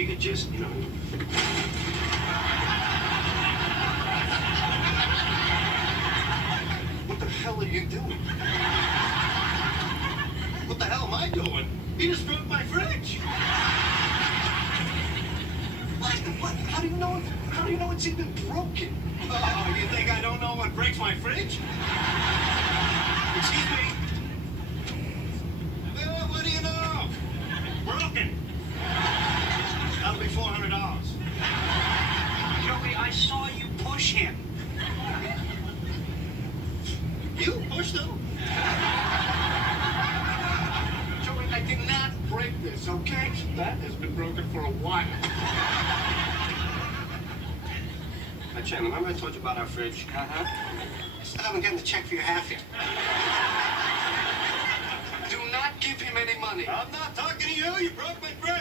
You could just, What the hell are you doing? What the hell am I doing? You just broke my fridge. What? How do you know? How do you know it's even broken? Oh, you think I don't know what breaks my fridge? Excuse me. Well, what do you know? Broken. That'll be $400. Joey, I saw you push him. You pushed him? Joey, I did not break this, okay? That has been broken for a while. Hey, Chan, remember I told you about our fridge? Uh-huh. I still haven't gotten the check for your half yet. Do not give him any money. I'm not talking to you. You broke my fridge.